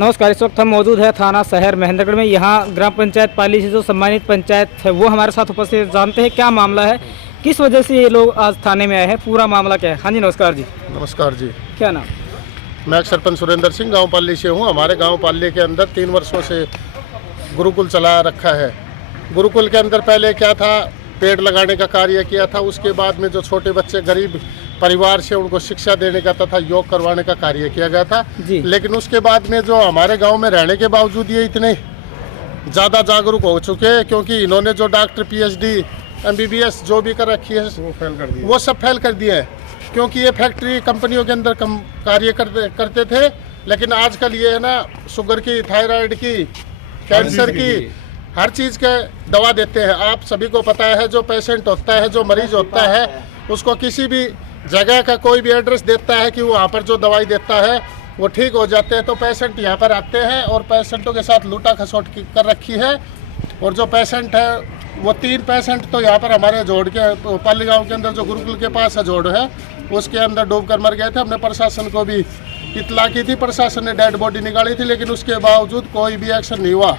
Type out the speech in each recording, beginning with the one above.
नमस्कार। इस वक्त हम मौजूद है थाना शहर महेंद्रगढ़ में। यहाँ ग्राम पंचायत पाली से जो सम्मानित पंचायत है वो हमारे साथ उपस्थित, जानते हैं क्या मामला है, किस वजह से ये लोग आज थाने में आए हैं, पूरा मामला क्या है। हाँ जी, नमस्कार जी। नमस्कार जी। क्या नाम? मैं सरपंच सुरेंद्र सिंह गांव पाली से हूं। हमारे गांव पाली के अंदर 3 वर्षों से गुरुकुल चला रखा है। गुरुकुल के अंदर पहले क्या था, पेड़ लगाने का कार्य किया था। उसके बाद में जो छोटे बच्चे गरीब परिवार से उनको शिक्षा देने का तथा योग करवाने का कार्य किया गया था। लेकिन उसके बाद में जो हमारे गांव में रहने के बावजूद ये इतने ज़्यादा जागरूक हो चुके हैं, क्योंकि इन्होंने जो डॉक्टर PhD MBBS जो भी कर रखी है वो सब फेल कर दिए हैं। क्योंकि ये फैक्ट्री कंपनियों के अंदर कार्य करते थे, लेकिन आजकल ये है ना, शुगर की, थायराइड की, कैंसर की, हर चीज़ के दवा देते हैं। आप सभी को पता है, जो पेशेंट होता है, जो मरीज होता है, उसको किसी भी जगह का कोई भी एड्रेस देता है कि वहाँ पर जो दवाई देता है वो ठीक हो जाते हैं। तो पेशेंट यहाँ पर आते हैं और पेशेंटों के साथ लूटा खसोट कर रखी है। और जो पेशेंट है वो 3 पेशेंट तो यहाँ पर हमारे जोड़ के पाली गाँव के अंदर जो गुरुकुल के पास है जोड़ है, उसके अंदर डूब कर मर गए थे। हमने प्रशासन को भी इतला की थी, प्रशासन ने डेड बॉडी निकाली थी, लेकिन उसके बावजूद कोई भी एक्शन नहीं हुआ।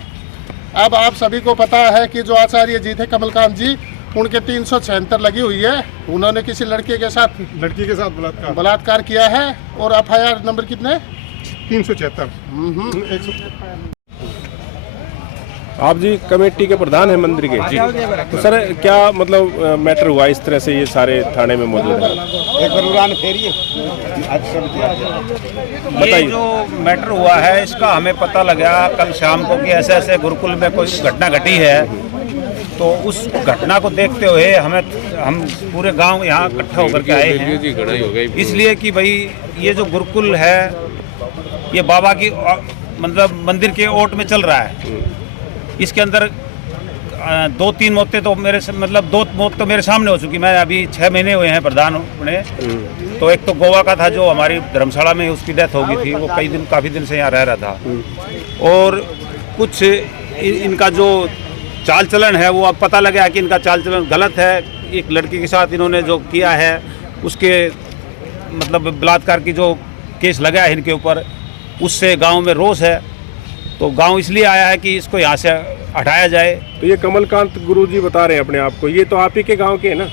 अब आप सभी को पता है कि जो आचार्य जी थे कमलकांत जी, उनके 376 लगी हुई है। उन्होंने किसी लड़के के साथ बलात्कार किया है। और FIR नंबर कितने? 376। आप जी कमेटी के प्रधान हैं मंदिर के जी, तो सर क्या मतलब मैटर हुआ इस तरह से ये सारे थाने में मौजूद है? ये जो मैटर हुआ है इसका हमें पता लगा कल शाम को कि ऐसे ऐसे गुरुकुल में कोई घटना घटी है। तो उस घटना को देखते हुए हम पूरे गांव यहाँ इकट्ठा होकर के आए हैं, इसलिए कि भाई ये जो गुरुकुल है ये बाबा की मतलब मंदिर के ओट में चल रहा है। इसके अंदर 2-3 मौतें तो मेरे मतलब 2 मौत तो मेरे सामने हो चुकी। मैं अभी 6 महीने हुए हैं प्रधान होने। तो एक तो गोवा का था जो हमारी धर्मशाला में उसकी डेथ हो गई थी, वो काफ़ी दिन से यहाँ रह रहा था। और कुछ इनका जो चाल चलन है वो अब पता लगा कि इनका चाल चलन गलत है। एक लड़की के साथ इन्होंने जो किया है उसके मतलब बलात्कार की जो केस लगा है इनके ऊपर, उससे गांव में रोष है। तो गांव इसलिए आया है कि इसको यहाँ से हटाया जाए। तो ये कमलकांत गुरुजी बता रहे हैं अपने आप को, ये तो आप ही के गांव के हैं ना?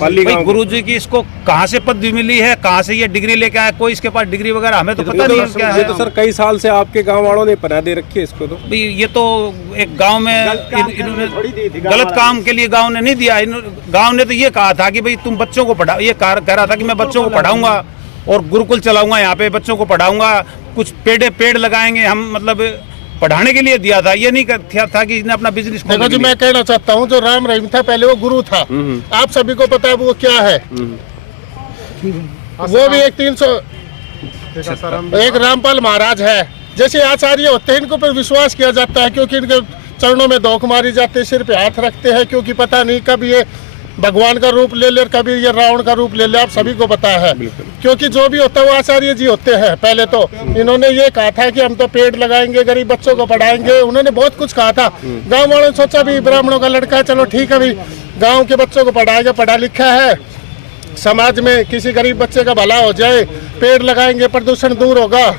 पाली गांव गुरुजी की इसको कहाँ से पदवी मिली है, कहाँ से ये डिग्री लेके आया, कोई इसके पास डिग्री वगैरह हमें तो पता नहीं क्या है। ये तो सर कई साल से आपके गांव वालों ने पढ़ा दे रखी है इसको। तो ये तो एक गांव में इन्होंने गलत काम के लिए गांव ने नहीं दिया। गांव ने तो ये कहा था कि भाई तुम बच्चों को पढ़ाओ, ये कह रहा था कि मैं बच्चों को पढ़ाऊंगा और गुरुकुल चलाऊंगा, यहाँ पे बच्चों को पढ़ाऊंगा, कुछ पेड़ लगाएंगे हम, मतलब पढ़ाने के लिए दिया था। ये नहीं था कि इसने अपना बिजनेस। देखो जी, मैं कहना चाहता हूँ जो राम रहीम था पहले वो गुरु था। आप सभी को पता है वो क्या है। वो भी एक 300 एक रामपाल महाराज है। जैसे आचार्य होते हैं इनको पर विश्वास किया जाता है, क्योंकि इनके चरणों में धोख मारी जाती है, सिर पे हाथ रखते हैं, क्योंकि पता नहीं कब ये भगवान का रूप ले ले, कभी ये रावण का रूप ले ले। आप सभी को पता है, क्योंकि जो भी होता है वो आचार्य जी होते हैं। पहले तो इन्होंने ये कहा था कि हम तो पेड़ लगाएंगे, गरीब बच्चों को पढ़ाएंगे। उन्होंने बहुत कुछ कहा था। गांव वालों ने सोचा भी ब्राह्मणों का लड़का है, चलो ठीक है, भी गांव के बच्चों को पढ़ाएगा, पढ़ा लिखा है, समाज में किसी गरीब बच्चे का भला हो जाए, पेड़ लगाएंगे, प्रदूषण दूर होगा,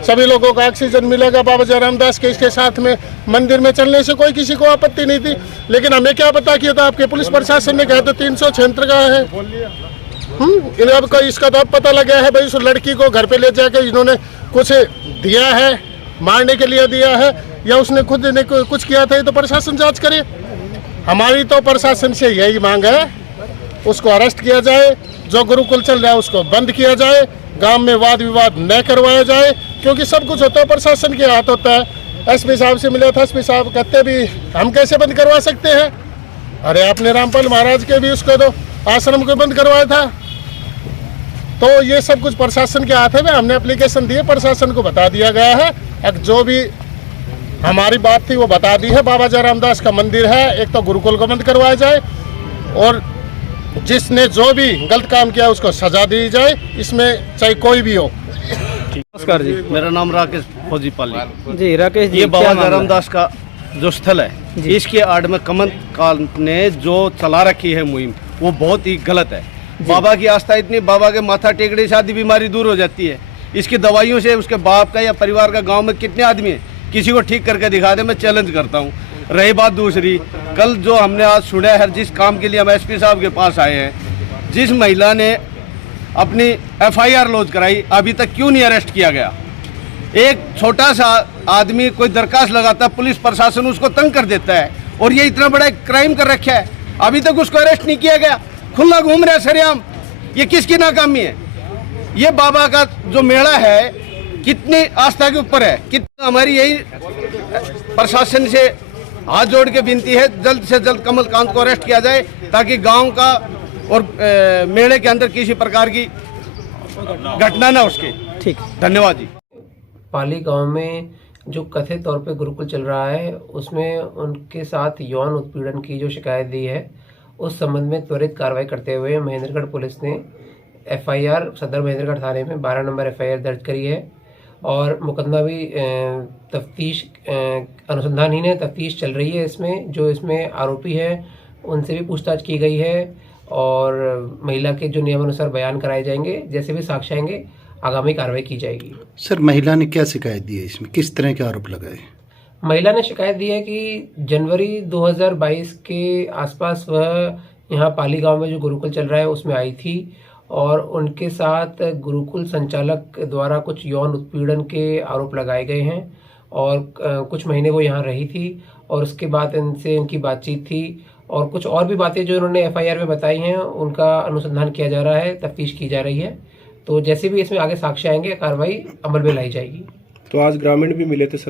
सभी लोगों को ऑक्सीजन मिलेगा। बाबा जय रामदास के इसके साथ में मंदिर में चलने से कोई किसी को आपत्ति नहीं थी। लेकिन हमें क्या पता किया था, आपके पुलिस प्रशासन ने कहा तो 376 का है। इन्हें अब कोई इसका तो अब पता लगा है भाई उस लड़की को घर पे ले जाकर इन्होंने कुछ दिया है, मारने के लिए दिया है, या उसने खुद ने कुछ किया था। ये तो प्रशासन जांच करे। हमारी तो प्रशासन से यही मांग है, उसको अरेस्ट किया जाए, जो गुरुकुल चल रहा है उसको बंद किया जाए, गांव में वाद विवाद न करवाया जाए, क्योंकि सब कुछ होता है प्रशासन के हाथ होता है। SP साहब से मिला था, SP साहब कहते भी हम कैसे बंद करवा सकते हैं। अरे आपने रामपाल महाराज के भी उसको तो आश्रम को बंद करवाया था। तो ये सब कुछ प्रशासन के हाथ है। हमने एप्लीकेशन दिए, प्रशासन को बता दिया गया है। अब जो भी हमारी बात थी वो बता दी है। बाबा जय रामदास का मंदिर है, एक तो गुरुकुल को बंद करवाया जाए, और जिसने जो भी गलत काम किया उसको सजा दी जाए, इसमें चाहे कोई भी हो। नमस्कार जी। मेरा नाम राकेश फौजी पाली जी। राकेश जी, ये बाबा जय रामदास का जो स्थल है, इसके आड़ में कमलकांत ने जो चला रखी है मुहिम, वो बहुत ही गलत है। बाबा की आस्था इतनी, बाबा के माथा टेकने से आधी बीमारी दूर हो जाती है। इसकी दवाइयों से उसके बाप का या परिवार का गांव में कितने आदमी हैं, किसी को ठीक करके दिखा दे, मैं चैलेंज करता हूं। रही बात दूसरी, कल जो हमने आज सुना है, जिस काम के लिए हम एसपी साहब के पास आए हैं, जिस महिला ने अपनी FIR लॉन्च कराई, अभी तक क्यों नहीं अरेस्ट किया गया? एक छोटा सा आदमी कोई दरखास्त लगाता है, पुलिस प्रशासन उसको तंग कर देता है, और ये इतना बड़ा क्राइम कर रखा है, अभी तक उसको अरेस्ट नहीं किया गया, खुला घूम रहा है सरेआम। ये किसकी नाकामी है? ये बाबा का जो मेला है कितनी आस्था के ऊपर है, कितना हमारी यही प्रशासन से हाथ जोड़ के विनती है, जल्द से जल्द कमलकांत को अरेस्ट किया जाए, ताकि गांव का और मेले के अंदर किसी प्रकार की घटना ना उसके। ठीक। धन्यवाद जी। पाली गांव में जो कथित तौर पे गुरुकुल चल रहा है, उसमें उनके साथ यौन उत्पीड़न की जो शिकायत दी है, उस संबंध में त्वरित कार्रवाई करते हुए महेंद्रगढ़ पुलिस ने FIR सदर महेंद्रगढ़ थाने में 12 नंबर FIR दर्ज करी है, और मुकदमा भी तफ्तीश अनुसंधानहीन है, तफ्तीश चल रही है। इसमें जो इसमें आरोपी हैं उनसे भी पूछताछ की गई है, और महिला के जो नियमानुसार बयान कराए जाएंगे, जैसे भी साक्ष्य आएंगे आगामी कार्रवाई की जाएगी। सर, महिला ने क्या शिकायत दी है, इसमें किस तरह के आरोप लगाए? महिला ने शिकायत दी है कि जनवरी 2022 के आसपास वह यहाँ पाली गांव में जो गुरुकुल चल रहा है उसमें आई थी, और उनके साथ गुरुकुल संचालक द्वारा कुछ यौन उत्पीड़न के आरोप लगाए गए हैं, और कुछ महीने वो यहाँ रही थी, और उसके बाद इनसे इनकी बातचीत थी, और कुछ और भी बातें जो उन्होंने FIR में बताई हैं उनका अनुसंधान किया जा रहा है, तफ्तीश की जा रही है। तो जैसे भी इसमें आगे साक्ष्य आएंगे कार्रवाई अमल में लाई जाएगी। तो आज ग्रामीण भी मिले थे सर?